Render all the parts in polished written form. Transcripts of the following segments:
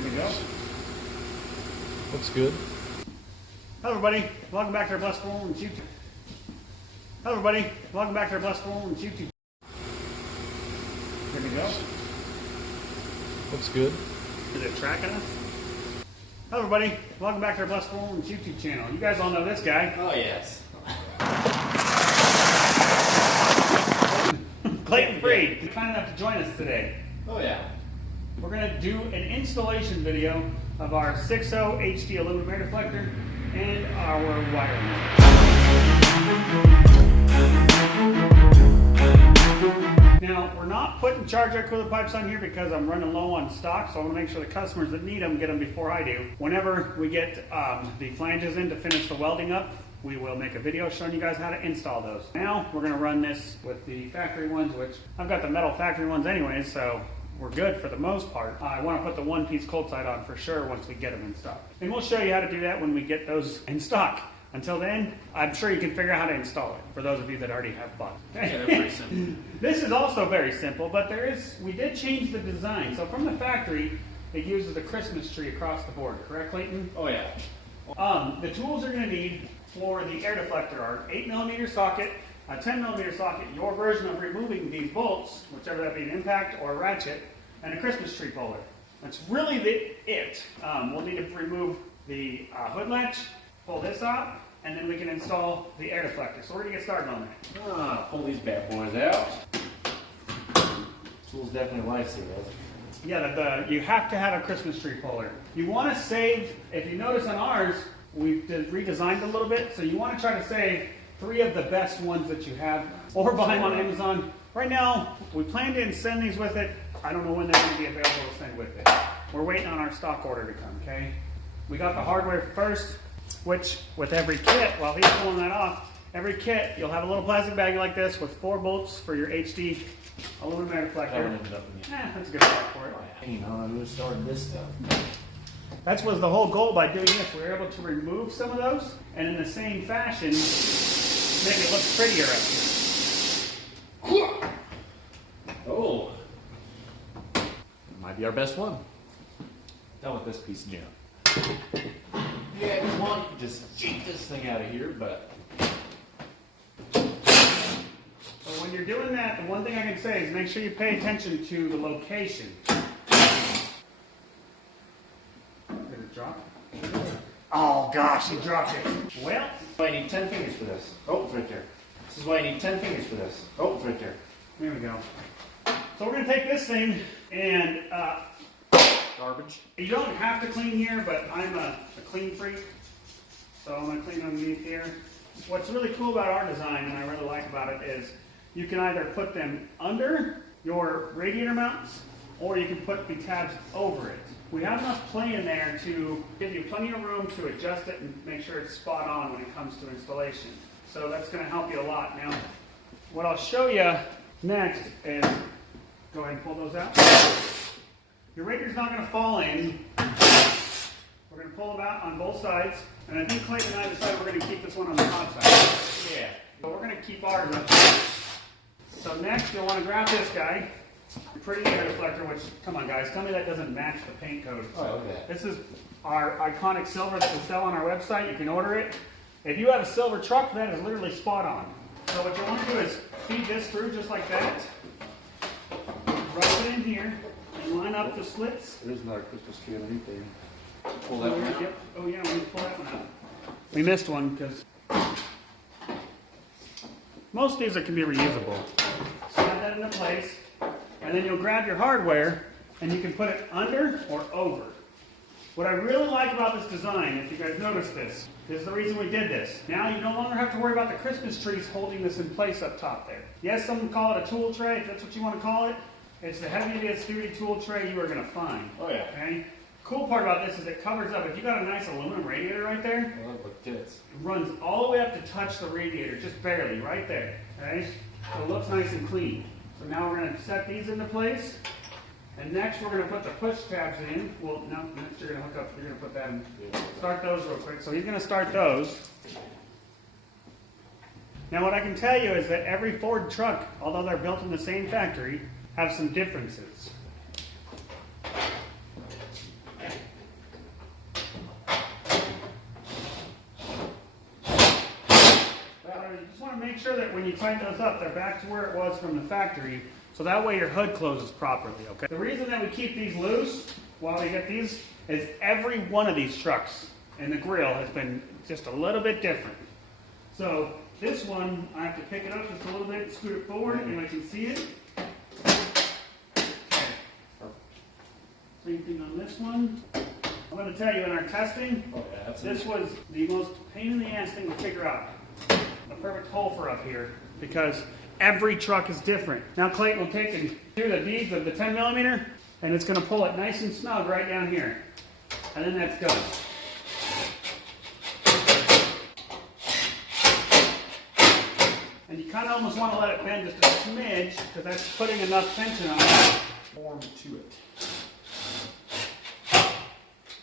Here we go. Looks good. Hello everybody, welcome back to our Blessed Woman's YouTube. Hello everybody, welcome back to our Blessed Woman's YouTube. Here we go. Looks good. Is it tracking us? Hello everybody, welcome back to our Blessed Woman's YouTube channel. You guys all know this guy. Oh yes. Clayton Freed. He's kind enough to join us today. Oh yeah. We're going to do an installation video of our 6.0 HD aluminum air deflector and our wiring. Now, we're not putting charge air cooler pipes on here because I'm running low on stock, so I want to make sure the customers that need them get them before I do. Whenever we get the flanges in to finish the welding up, we will make a video showing you guys how to install those. Now, we're going to run this with the factory ones, which I've got the metal factory ones anyways, so we're good for the most part. I want to put the one-piece cold side on for sure once we get them in stock. And we'll show you how to do that when we get those in stock. Until then, I'm sure you can figure out how to install it, for those of you that already have bought it. Yeah, they're pretty simple. This is also very simple, but we did change the design. So from the factory, it uses a Christmas tree across the board, correct, Clayton? Oh yeah. The tools you're going to need for the air deflector are 8mm socket, a 10mm socket, your version of removing these bolts, whichever that be an impact or a ratchet, and a Christmas tree puller. That's really it. We'll need to remove the hood latch, pull this out, and then we can install the air deflector. So we're going to get started on that. Pull these bad boys out. Tool's definitely a lifesaver. Yeah, you have to have a Christmas tree puller. You want to save, if you notice on ours, we've redesigned a little bit, so you want to try to save 3 of the best ones that you have, or buy them on Amazon. Right now, we plan to send these with it. I don't know when they're going to be available to send with it. We're waiting on our stock order to come, okay? We got the hardware first, which with every kit, while he's pulling that off, every kit, you'll have a little plastic bag like this with 4 bolts for your HD aluminum air deflector. That's a good spot for it. You know, who started this stuff? That was the whole goal by doing this. We were able to remove some of those, and in the same fashion, make it look prettier up here. Oh. Might be our best one. Done with this piece of junk. Yeah, if you want, you can just cheat this thing out of here, but... So when you're doing that, the one thing I can say is make sure you pay attention to the location. Did it drop? Oh gosh, he dropped it. Well, I need 10 fingers for this. Oh, it's right there. This is why I need 10 fingers for this. Oh, it's right there. There we go. So we're going to take this thing and... Garbage. You don't have to clean here, but I'm a clean freak, so I'm going to clean underneath here. What's really cool about our design, and I really like about it, is you can either put them under your radiator mounts, or you can put the tabs over it. We have enough play in there to give you plenty of room to adjust it and make sure it's spot on when it comes to installation. So that's going to help you a lot. Now, what I'll show you next is, go ahead and pull those out. Your radiator's not going to fall in. We're going to pull them out on both sides. And I think Clayton and I decided we're going to keep this one on the top side. Yeah. But we're going to keep ours up. So next, you'll want to grab this guy. Pretty air deflector, which, come on guys, tell me that doesn't match the paint code. Oh, okay. This is our iconic silver that we sell on our website. You can order it. If you have a silver truck, that is literally spot on. So what you want to do is feed this through just like that. Rub it in here. And line up the slits. There's not a Christmas tree underneath there. Pull that one out. Yep. Oh yeah, we pull that one out. We missed one because most of these can be reusable. Slide that into place, and then you'll grab your hardware and you can put it under or over. What I really like about this design, if you guys notice this is the reason we did this. Now you no longer have to worry about the Christmas trees holding this in place up top there. Yes, some call it a tool tray, if that's what you want to call it. It's the heaviest duty tool tray you are going to find. Oh yeah. Okay. Cool part about this is it covers up. If you got a nice aluminum radiator right there, I love the tits. it runs all the way up to touch the radiator, just barely, right there. Okay. So it looks nice and clean. So now we're going to set these into place, and next we're going to put the push tabs in. Well, no, next you're going to hook up. You're going to put that in. Start those real quick. So he's going to start those. Now what I can tell you is that every Ford truck, although they're built in the same factory, have some differences. want to make sure that when you tighten those up, they're back to where it was from the factory, so that way your hood closes properly, okay? The reason that we keep these loose while we get these is every one of these trucks and the grill has been just a little bit different. So this one, I have to pick it up just a little bit and scoot it forward, and I can see it. Same thing on this one. I'm going to tell you, in our testing, this was the most pain in the ass thing to figure out. The perfect hole for up here, because every truck is different. Now Clayton will take and do the beads of the 10 millimeter, and it's going to pull it nice and snug right down here. And then that's done. And you kind of almost want to let it bend just a smidge, because that's putting enough tension on it. Form to it.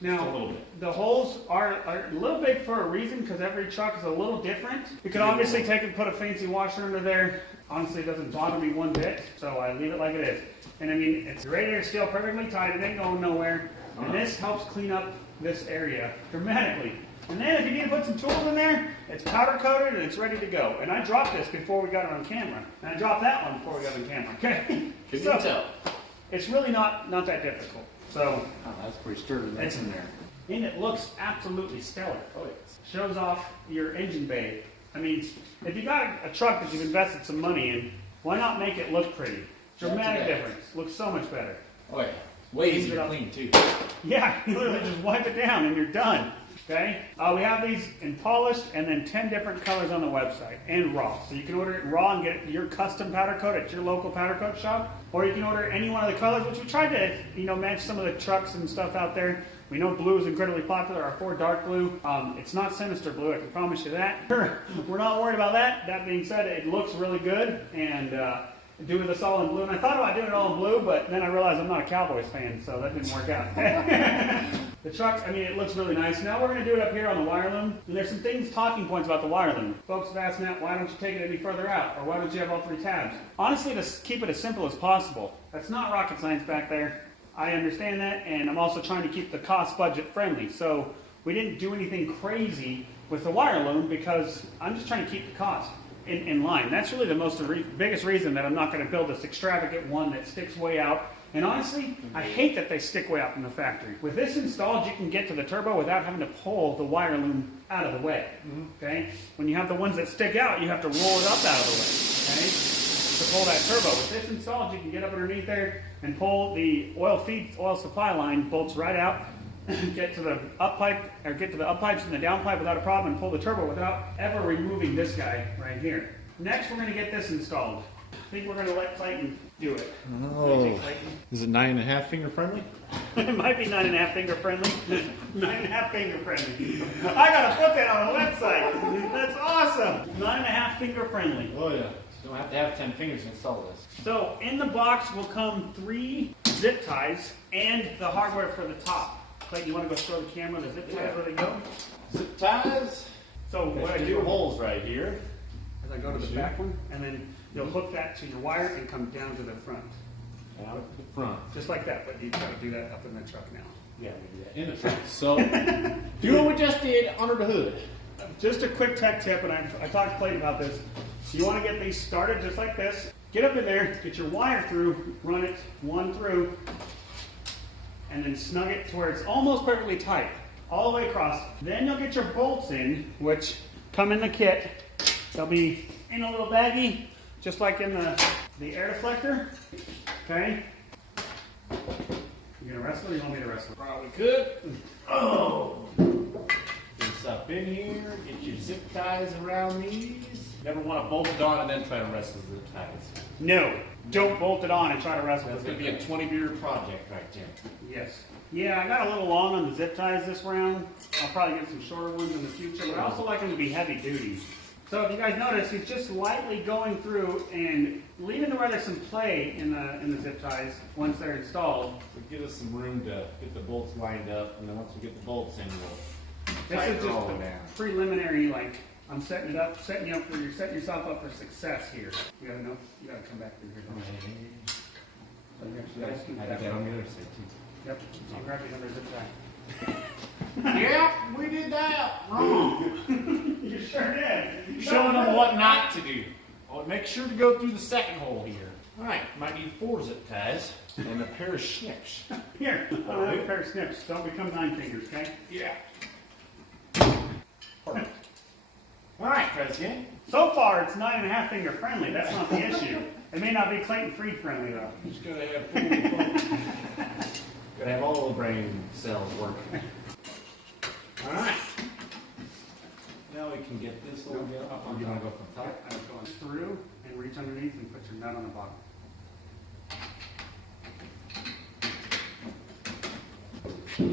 Now, the holes are a little big for a reason, because every truck is a little different. You can obviously take and put a fancy washer under there. Honestly, it doesn't bother me one bit, so I leave it like it is. And I mean, it's radiator steel perfectly tight, it ain't going nowhere. And this helps clean up this area dramatically. And then if you need to put some tools in there, it's powder coated and it's ready to go. And I dropped this before we got it on camera. And I dropped that one before we got it on camera, okay? Can you So, tell? it's really not that difficult. So, Oh, that's pretty sturdy. That's in there. and it looks absolutely stellar. Oh, yes. Shows off your engine bay. I mean, if you got a truck that you've invested some money in, why not make it look pretty? Dramatic difference. Looks so much better. Oh, yeah. Way Cleans easier it to up. clean, too. Yeah, you literally just wipe it down and you're done. Okay? We have these in polished and then 10 different colors on the website and raw. So you can order it raw and get your custom powder coat at your local powder coat shop. Or you can order any one of the colors, which we tried to, match some of the trucks and stuff out there. We know blue is incredibly popular, our Ford dark blue. It's not sinister blue, I can promise you that. We're not worried about that. That being said, it looks really good, and doing this all in blue. And I thought about doing it all in blue, but then I realized I'm not a Cowboys fan, so that didn't work out. The trucks, I mean, it looks really nice. Now we're going to do it up here on the wire loom. And there's some talking points about the wire loom. Folks have asked Matt, why don't you take it any further out? Or why don't you have all 3 tabs? Honestly, to keep it as simple as possible. That's not rocket science back there. I understand that, and I'm also trying to keep the cost budget friendly. So we didn't do anything crazy with the wire loom because I'm just trying to keep the cost in line. That's really the biggest reason that I'm not going to build this extravagant one that sticks way out. And honestly, I hate that they stick way out from the factory. With this installed, you can get to the turbo without having to pull the wire loom out of the way. Okay? When you have the ones that stick out, you have to roll it up out of the way. Okay? To pull that turbo. With this installed, you can get up underneath there and pull the oil supply line, bolts right out, get to the up pipe, or get to the up pipes and the down pipe without a problem, and pull the turbo without ever removing this guy right here. Next, we're going to get this installed. I think we're going to let Clayton do it. Oh. Is it 9.5 finger friendly? It might be 9.5 finger friendly. 9.5 finger friendly. I got to put that on the website. That's awesome. 9.5 finger friendly. Oh, yeah. You don't have to have 10 fingers to install this. So in the box will come 3 zip ties and the hardware for the top. Clayton, you want to go show the camera the zip ties where they go? Zip ties. So what I There's do 2 holes right here. is I go to the back one, and then you'll hook that to your wire and come down to the front. Out the front. Just like that, but you got to do that up in the truck now. Yeah, we do that in the front. So, do what we just did under the hood. Just a quick tech tip, and I talked to Clayton about this. You want to get these started just like this. Get up in there, get your wire through, run it one through, and then snug it to where it's almost perfectly tight, all the way across. Then you'll get your bolts in, which come in the kit. They'll be in a little baggie, just like in the air deflector. Okay? You gonna wrestle or you want me to wrestle? Probably could. Oh! This up in here, get your zip ties around these. Never want to bolt it on and then try to wrestle the zip ties. No, don't bolt it on and try to wrestle. That's going to be a 20-meter project right there. Yes. Yeah, I got a little long on the zip ties this round. I'll probably get some shorter ones in the future, but I also like them to be heavy duty. So if you guys notice, he's just lightly going through and leaving where there's some play in the zip ties once they're installed. So give us some room to get the bolts lined up, and then once we get the bolts in, we'll This tighten is it just all a down. preliminary, like, I'm setting you up for, you're setting yourself up for success here. You gotta come back through here. So you actually gotta scoot I that did that way. on the other side too. Yep, I'll grab you another zip tie. Yep, we did that wrong. You sure did. Showing them what not to do. Well, make sure to go through the second hole here. All right, might need 4 zip ties and a pair of snips. Here, I'll have a pair of snips. Don't become 9 fingers, okay? Yeah. Perfect. All right, President. So far, it's 9.5 finger friendly. That's not the issue. It may not be Clayton Freed friendly though. Just gotta have full gotta have all the brain cells working. All right. Now we can get this little guy up. You want to go from top? I was going through and reach underneath and put your nut on the bottom.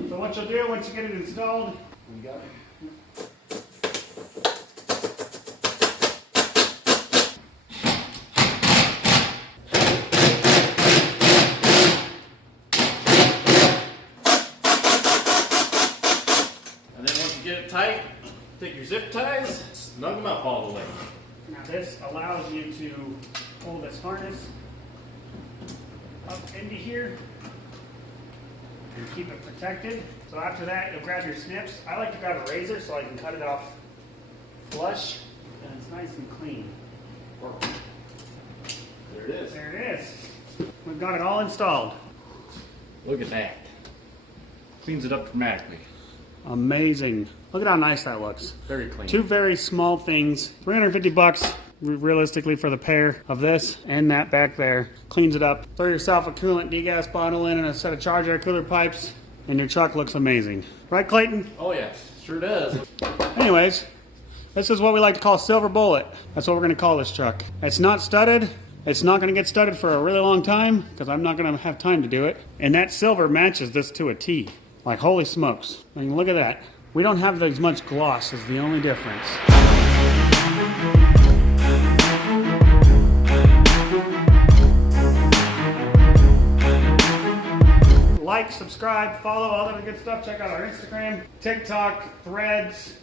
So what you'll do once you get it installed, We got it. And then once you get it tight, take your zip ties, snug them up all the way. now this allows you to pull this harness up into here and keep it protected. So after that, you'll grab your snips. I like to grab a razor so I can cut it off flush and it's nice and clean. Perfect. There it is. There it is. We've got it all installed. Look at that. Cleans it up dramatically. Amazing. Look at how nice that looks. Very clean. 2 very small things. 350 bucks realistically for the pair of this and that back there. Cleans it up. Throw yourself a coolant degas bottle in and a set of charge air cooler pipes and your truck looks amazing. Right, Clayton? Oh yes, sure does. Anyways, this is what we like to call silver bullet. That's what we're going to call this truck. It's not studded. It's not going to get studded for a really long time because I'm not going to have time to do it. And that silver matches this to a T. Like holy smokes. I mean, look at that. We don't have as much gloss is the only difference. Like, subscribe, follow, all that good stuff. Check out our Instagram, TikTok, Threads,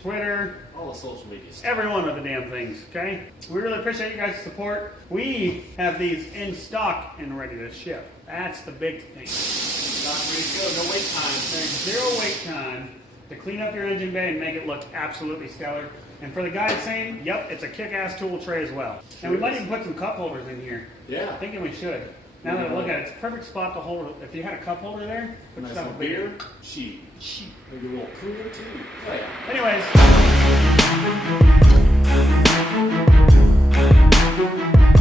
Twitter, All the social media stuff. every one of the damn things, okay? We really appreciate you guys' support. We have these in stock and ready to ship. That's the big thing. Not ready to go, no wait time. There's 0 wait time to clean up your engine bay and make it look absolutely stellar. And for the guys saying, yep, it's a kick-ass tool tray as well. And we might even put some cup holders in here. Yeah. I'm thinking we should. Now that I look at it, it's a perfect spot to hold. If you had a cup holder there, put Nice yourself a little beer. beer. Cheap. Maybe a little cooler too. Oh, yeah. Anyways.